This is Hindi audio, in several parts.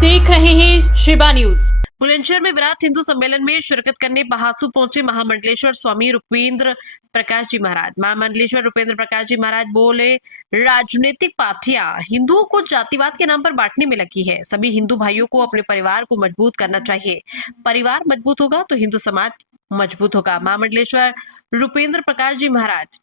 देख रहे हैं शिवा न्यूज। बुलंदशहर में विराट हिंदू सम्मेलन में शिरकत करने महासू पहुंचे महामंडलेश्वर स्वामी रूपेंद्र प्रकाश जी महाराज। महामंडलेश्वर रूपेंद्र प्रकाश जी महाराज बोले, राजनीतिक पार्टियां हिंदुओं को जातिवाद के नाम पर बांटने में लगी है। सभी हिंदू भाइयों को अपने परिवार को मजबूत करना चाहिए। परिवार मजबूत होगा तो हिंदू समाज मजबूत होगा। महामंडलेश्वर रूपेंद्र प्रकाश जी महाराज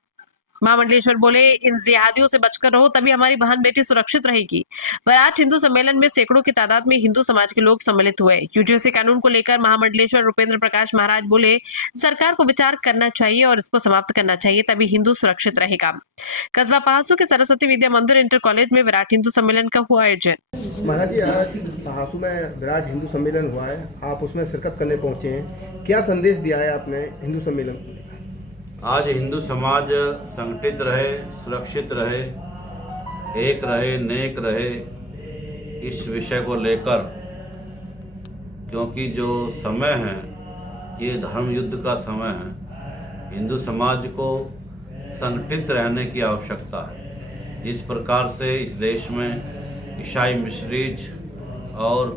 महामंडलेश्वर बोले, इन जिहादियों से बचकर रहो, तभी हमारी बहन बेटी सुरक्षित रहेगी। विराट हिंदू सम्मेलन में सैकड़ों की तादाद में हिंदू समाज के लोग सम्मिलित हुए। यूजीसी कानून को लेकर महामंडलेश्वर रूपेंद्र प्रकाश महाराज बोले, सरकार को विचार करना चाहिए और इसको समाप्त करना चाहिए, तभी हिंदू सुरक्षित रहेगा। कस्बा पहासू के सरस्वती विद्या मंदिर इंटर कॉलेज में विराट हिंदू सम्मेलन का हुआ आयोजन। महाराज जी, आज पहासू में विराट हिंदू सम्मेलन हुआ है, आप उसमें शिरकत करने पहुंचे हैं, क्या संदेश दिया है आपने हिंदू सम्मेलन? आज हिंदू समाज संगठित रहे, सुरक्षित रहे, एक रहे, नेक रहे, इस विषय को लेकर, क्योंकि जो समय है ये धर्म युद्ध का समय है। हिंदू समाज को संगठित रहने की आवश्यकता है। जिस प्रकार से इस देश में ईसाई मिशरीज और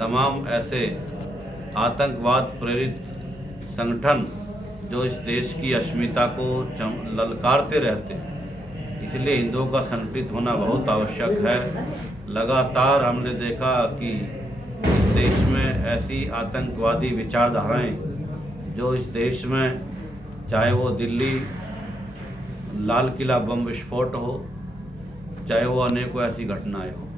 तमाम ऐसे आतंकवाद प्रेरित संगठन जो इस देश की अस्मिता को ललकारते रहते हैं, इसलिए हिंदुओं का संगठित होना बहुत आवश्यक है। लगातार हमने देखा कि इस देश में ऐसी आतंकवादी विचारधाराएं जो इस देश में, चाहे वो दिल्ली लाल किला बम विस्फोट हो, चाहे वो अनेकों ऐसी घटनाएं हो,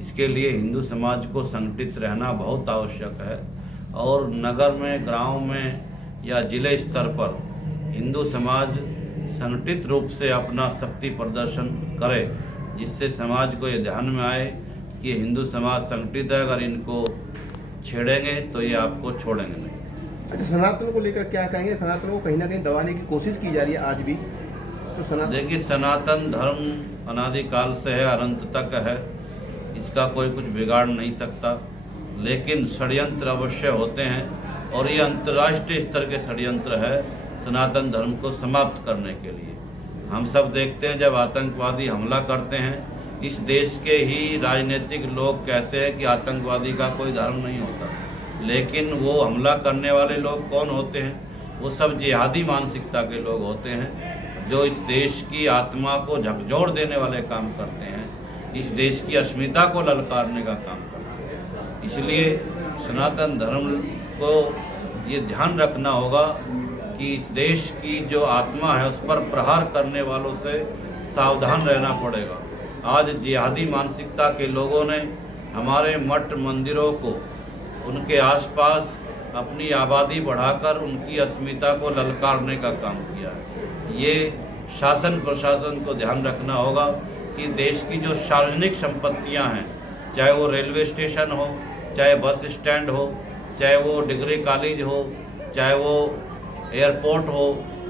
इसके लिए हिंदू समाज को संगठित रहना बहुत आवश्यक है। और नगर में, गांव में या जिले स्तर पर हिंदू समाज संगठित रूप से अपना शक्ति प्रदर्शन करे, जिससे समाज को ये ध्यान में आए कि हिंदू समाज संगठित है, अगर इनको छेड़ेंगे तो ये आपको छोड़ेंगे नहीं। अच्छा, सनातन को लेकर क्या कहेंगे? सनातन को कहीं ना कहीं दबाने की कोशिश की जा रही है आज भी, तो सनातन देखिए, सनातन धर्म अनादिकाल से है, अनंत तक है, इसका कोई कुछ बिगाड़ नहीं सकता, लेकिन षड्यंत्र अवश्य होते हैं और ये अंतर्राष्ट्रीय स्तर के षड्यंत्र है सनातन धर्म को समाप्त करने के लिए। हम सब देखते हैं जब आतंकवादी हमला करते हैं, इस देश के ही राजनीतिक लोग कहते हैं कि आतंकवादी का कोई धर्म नहीं होता, लेकिन वो हमला करने वाले लोग कौन होते हैं? वो सब जिहादी मानसिकता के लोग होते हैं, जो इस देश की आत्मा को झकझोर देने वाले काम करते हैं, इस देश की अस्मिता को ललकारने का काम करते हैं। इसलिए सनातन धर्म को ये ध्यान रखना होगा कि इस देश की जो आत्मा है उस पर प्रहार करने वालों से सावधान रहना पड़ेगा। आज जिहादी मानसिकता के लोगों ने हमारे मठ मंदिरों को, उनके आसपास अपनी आबादी बढ़ाकर उनकी अस्मिता को ललकारने का काम किया है। ये शासन प्रशासन को ध्यान रखना होगा कि देश की जो सार्वजनिक संपत्तियां हैं, चाहे वो रेलवे स्टेशन हो, चाहे बस स्टैंड हो, चाहे वो डिग्री कॉलेज हो, चाहे वो एयरपोर्ट हो,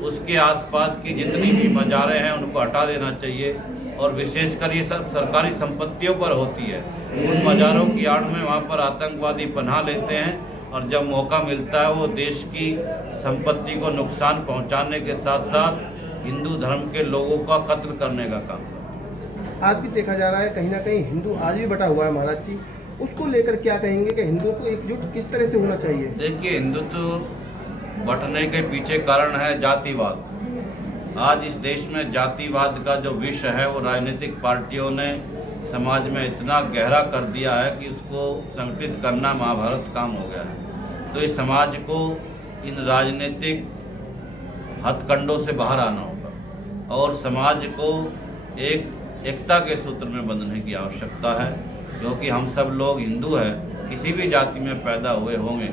उसके आसपास की जितनी भी मज़ारें हैं उनको हटा देना चाहिए। और विशेषकर ये सब सरकारी संपत्तियों पर होती है, उन मज़ारों की आड़ में वहाँ पर आतंकवादी पनाह लेते हैं और जब मौका मिलता है वो देश की संपत्ति को नुकसान पहुँचाने के साथ साथ हिंदू धर्म के लोगों का कत्ल करने का काम करते हैं। आज भी देखा जा रहा है कहीं ना कहीं हिंदू आज भी बटा हुआ है। महाराज जी, उसको लेकर क्या कहेंगे कि हिंदुओं को एकजुट किस तरह से होना चाहिए? देखिए, हिंदुत्व बंटने के पीछे कारण है जातिवाद। आज इस देश में जातिवाद का जो विष है वो राजनीतिक पार्टियों ने समाज में इतना गहरा कर दिया है कि उसको संगठित करना महाभारत काम हो गया है। तो इस समाज को इन राजनीतिक हथकंडों से बाहर आना होगा और समाज को एकता के सूत्र में बंधने की आवश्यकता है, क्योंकि हम सब लोग हिंदू हैं, किसी भी जाति में पैदा हुए होंगे,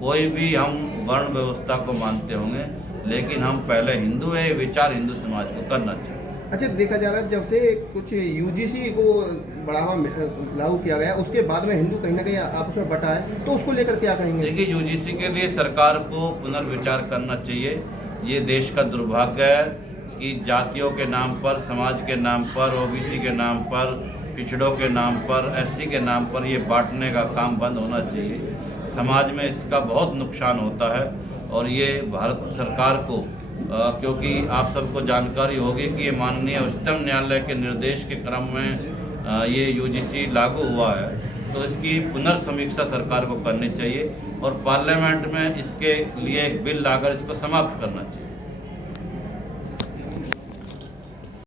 कोई भी हम वर्ण व्यवस्था को मानते होंगे, लेकिन हम पहले हिंदू हैं, विचार हिंदू समाज को करना चाहिए। अच्छा, देखा जा रहा है जब से कुछ यूजीसी को बढ़ावा लागू किया गया, उसके बाद में हिंदू कहीं ना कहीं आपस में बटा है, तो उसको लेकर क्या कहेंगे? देखिए, यूजीसी के लिए सरकार को पुनर्विचार करना चाहिए। ये देश का दुर्भाग्य है कि जातियों के नाम पर, समाज के नाम पर, ओबीसी के नाम पर, पिछड़ों के नाम पर, एससी के नाम पर ये बांटने का काम बंद होना चाहिए। समाज में इसका बहुत नुकसान होता है और ये भारत सरकार को, क्योंकि आप सबको जानकारी होगी कि ये माननीय उच्चतम न्यायालय के निर्देश के क्रम में ये यूजीसी लागू हुआ है, तो इसकी पुनर्समीक्षा सरकार को करनी चाहिए और पार्लियामेंट में इसके लिए एक बिल लाकर इसको समाप्त करना चाहिए।